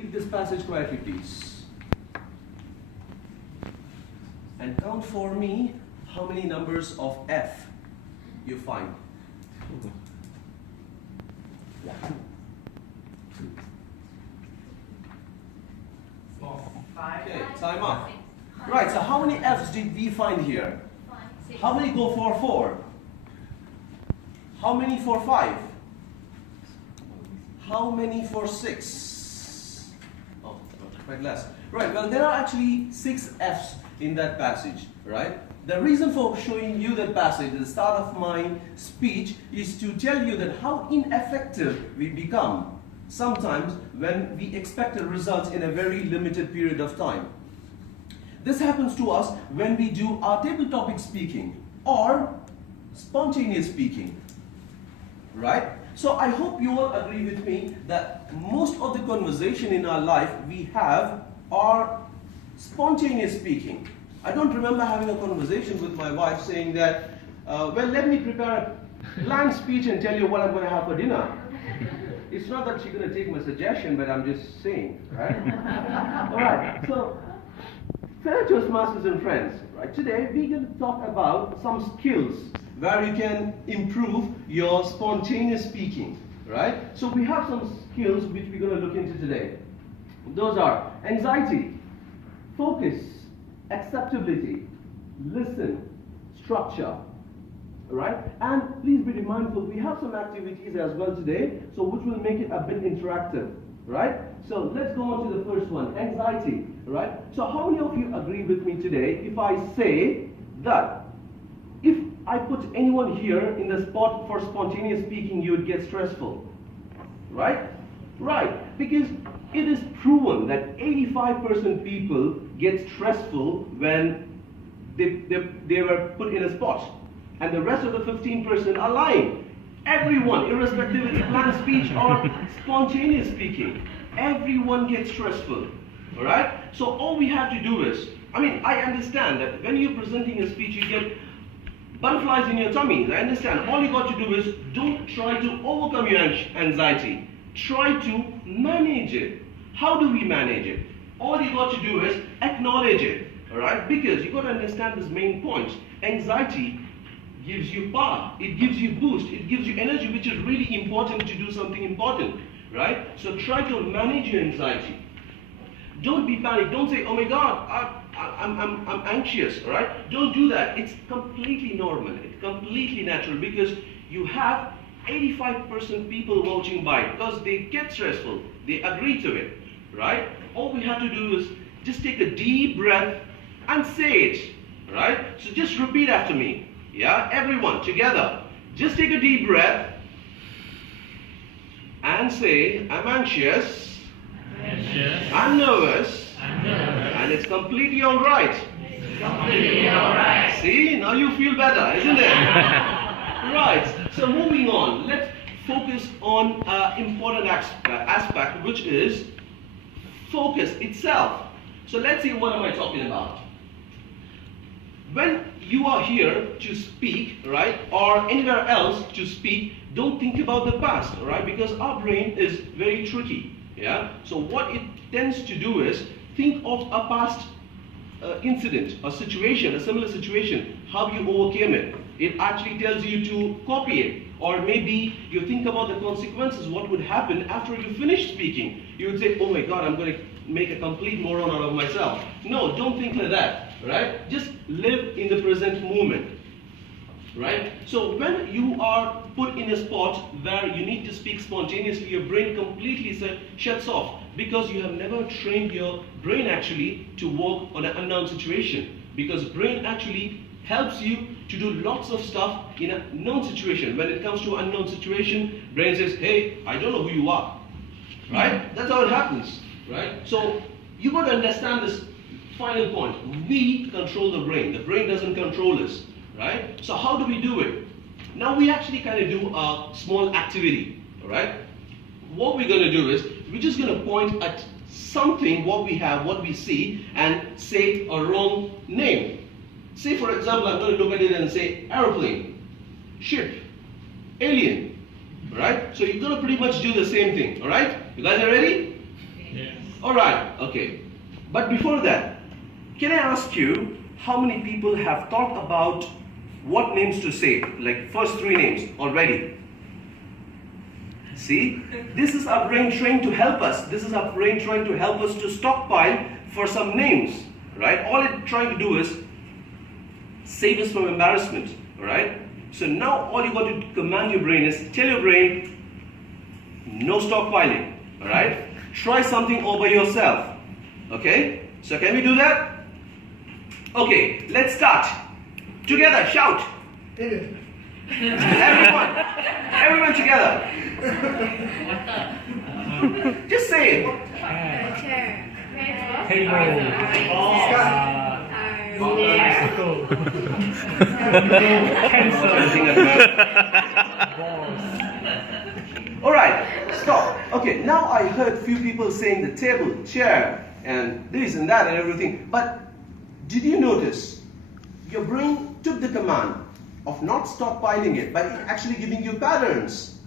Read this passage quietly, please. And count for me how many numbers of F you find. Yeah. 2, 4, 5. Okay, time up. Right, so how many F's did we find here? 5, How many go for 4? How many for 5? How many for 6? Oh, quite less. Right, well, there are actually 6 F's in that passage, right? The reason for showing you that passage at the start of my speech is to tell you that how ineffective we become sometimes when we expect a result in a very limited period of time. This happens to us when we do our table topic speaking or spontaneous speaking, right? So I hope you all agree with me that most of the conversation in our life we have are spontaneous speaking. I don't remember having a conversation with my wife saying that, well, let me prepare a planned speech and tell you what I'm going to have for dinner. It's not that she's going to take my suggestion, but I'm just saying, right? All right, so fellow Toastmasters and friends, right? Today we're going to talk about some skills where you can improve your spontaneous speaking, right? So we have some skills which we're going to look into today. Those are anxiety, focus, acceptability, listen, structure, right? And please be mindful, we have some activities as well today, so which will make it a bit interactive, right? So let's go on to the first one, anxiety, right? So how many of you agree with me today if I say that if I put anyone here in the spot for spontaneous speaking, you would get stressful, right? Right, because it is proven that 85% people get stressful when they were put in a spot, and the rest of the 15% are lying. Everyone, irrespective of planned speech or spontaneous speaking, everyone gets stressful, all right? So all we have to do is, I understand that when you're presenting a speech, you get butterflies in your tummy. I understand. All you got to do is don't try to overcome your anxiety. Try to manage it. How do we manage it? All you got to do is acknowledge it, all right? Because you got to understand this main point. Anxiety gives you power. It gives you boost. It gives you energy, which is really important to do something important, right? So try to manage your anxiety. Don't be panicked. Don't say, oh my God, I'm anxious, all right? Don't do that. It's completely normal. It's completely natural because you have 85% people watching by because they get stressful. They agree to it, right? All we have to do is just take a deep breath and say it, right? So just repeat after me. Yeah, everyone together. Just take a deep breath and say, I'm anxious. I'm nervous. And it's completely all right. See, now you feel better, isn't it? Right. So moving on, let's focus on important aspect, which is focus itself. So let's see, what am I talking about? When you are here to speak, right, or anywhere else to speak, don't think about the past, right? Because our brain is very tricky. Yeah. So what it tends to do is think of a past incident, a situation, a similar situation, how you overcame it. It actually tells you to copy it. Or maybe you think about the consequences, what would happen after you finish speaking. You would say, oh my God, I'm going to make a complete moron out of myself. No, don't think like that, right? Just live in the present moment, right? So when you are put in a spot where you need to speak spontaneously, your brain completely shuts off because you have never trained your brain actually to work on an unknown situation. Because brain actually helps you to do lots of stuff in a known situation. When it comes to an unknown situation, brain says, hey, I don't know who you are, right? That's how it happens, right? So you got to understand this final point. We control the brain. The brain doesn't control us, right? So how do we do it? Now we actually kind of do a small activity, all right? What we're going to do is we're just going to point at something, what we have, what we see, and say a wrong name. Say, for example, I'm going to look at it and say airplane, ship, alien, right? So you're going to pretty much do the same thing, all right? You guys are ready? Yes. Alright, okay. But before that, can I ask you how many people have thought about what names to say? Like first 3 names already. See, this is our brain trying to help us. This is our brain trying to help us to stockpile for some names, right? All it's trying to do is save us from embarrassment, alright? So now all you got to command your brain is tell your brain, no stockpiling, alright? Try something all by yourself, okay? So can we do that? Okay, let's start. Together, shout. Everyone together. Just say it. Chair. Alright, stop. Okay, now I heard few people saying the table, chair, and this and that and everything. But did you notice your brain took the command of not stockpiling it, but actually giving you patterns.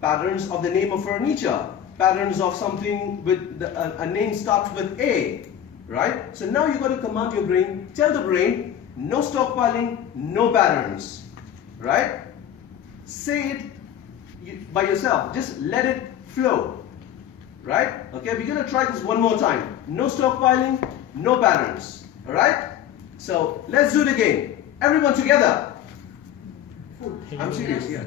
Patterns of the name of furniture, patterns of something with a name starts with A, right? So now you got to command your brain, tell the brain, no stockpiling, no patterns, right? Say it by yourself, just let it flow, right? Okay, we're going to try this one more time. No stockpiling, no patterns, all right? So let's do it again. Everyone together. I'm serious, yeah.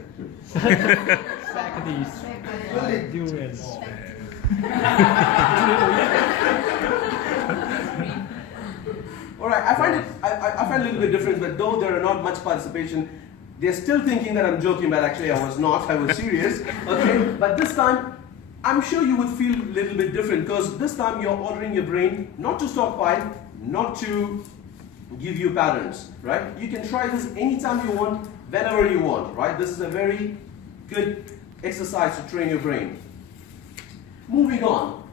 Alright, I find a little bit different, but though there are not much participation, they're still thinking that I'm joking, but actually I was not, I was serious. Okay, but this time, I'm sure you would feel a little bit different, because this time you're ordering your brain not to stockpile, not to give you patterns, right? You can try this anytime you want, whenever you want, right? This is a very good exercise to train your brain. Moving on,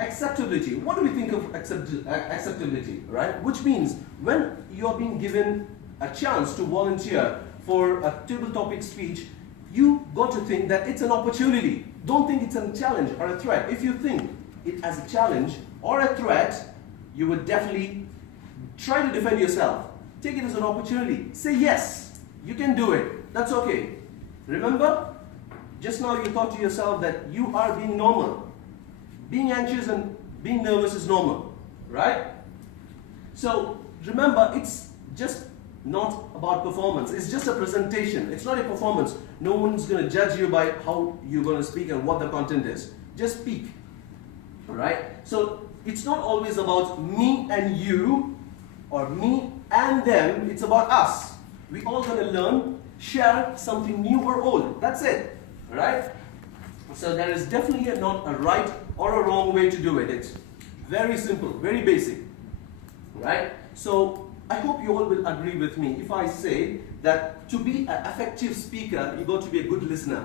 acceptability. What do we think of acceptability, right? Which means when you're being given a chance to volunteer for a table topic speech, you got to think that it's an opportunity. Don't think it's a challenge or a threat. If you think it as a challenge or a threat, you would definitely try to defend yourself. Take it as an opportunity. Say yes. You can do it. That's okay. Remember, just now you thought to yourself that you are being normal. Being anxious and being nervous is normal, right? So remember, it's just not about performance. It's just a presentation. It's not a performance. No one's going to judge you by how you're going to speak and what the content is. Just speak, right? So it's not always about me and you or me and them. It's about us. We all going to learn, share something new or old. That's it, right? So there is definitely not a right or a wrong way to do it. It's very simple, very basic, right? So I hope you all will agree with me if I say that to be an effective speaker, you got to be a good listener,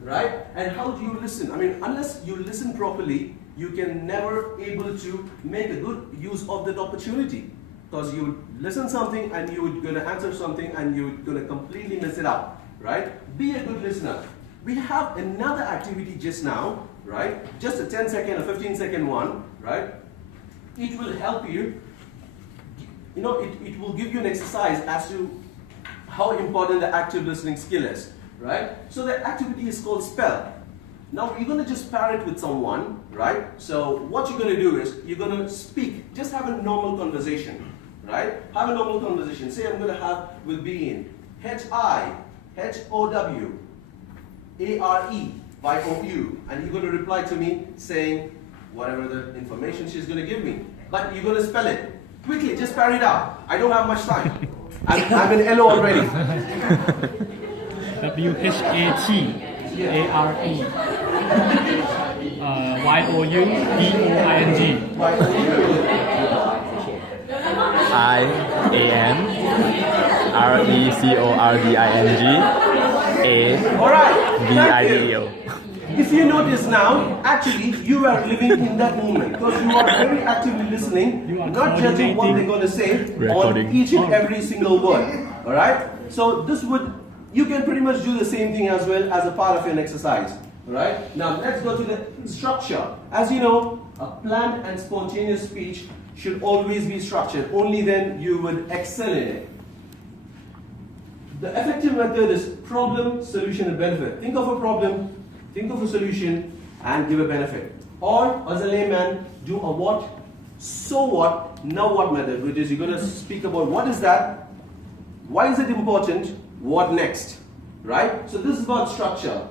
right? And how do you listen? I mean, unless you listen properly, you can never able to make a good use of that opportunity. Because you would listen something and you would going to answer something and you're going to completely mess it up, right? Be a good listener. We have another activity just now, right? Just a 10-second or 15-second one, right? It will help you, it will give you an exercise as to how important the active listening skill is, right? So the activity is called spell. Now you're going to just pair it with someone, right? So what you're going to do is you're going to speak, just have a normal conversation. Right? Have a normal conversation. Say I'm going to have with being HIHOWAREYOU, and you're going to reply to me saying whatever the information she's going to give me. But you're going to spell it quickly. Just pair it out. I don't have much time. I'm in LO already. WHIOUYOURDING If you notice now, actually you are living in that moment because you are very actively listening, not judging what they're going to say on each and every single word. Alright? So this would, you can pretty much do the same thing as well as a part of an exercise. Right? Now let's go to the structure. As you know, a planned and spontaneous speech should always be structured. Only then you would excel in it. The effective method is problem, solution, and benefit. Think of a problem, think of a solution, and give a benefit. Or, as a layman, do a what, so what, now what method, which is you're going to speak about what is that, why is it important, what next, right? So this is about structure.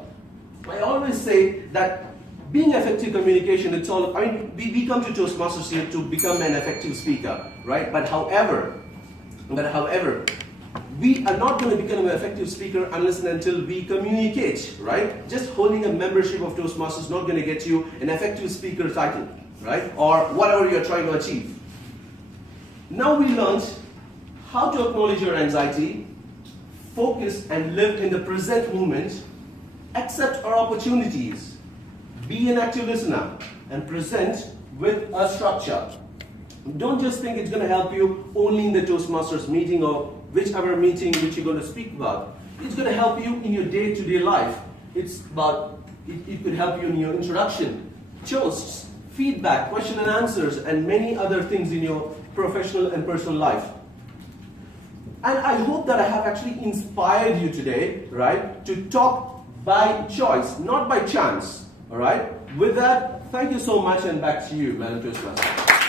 I always say that being effective communication, it's all, I mean, we come to Toastmasters here to become an effective speaker, right? But however, we are not going to become an effective speaker unless and until we communicate, right? Just holding a membership of Toastmasters is not going to get you an effective speaker title, right? Or whatever you're trying to achieve. Now we learned how to acknowledge your anxiety, focus and live in the present moment, accept our opportunities, be an active listener, and present with a structure. Don't just think it's going to help you only in the Toastmasters meeting or whichever meeting which you're going to speak about. It's going to help you in your day-to-day life. It could help you in your introduction, toasts, feedback, question and answers, and many other things in your professional and personal life. And I hope that I have actually inspired you today, right, to talk by choice, not by chance, all right? With that, thank you so much, and back to you, Madam Toastmaster.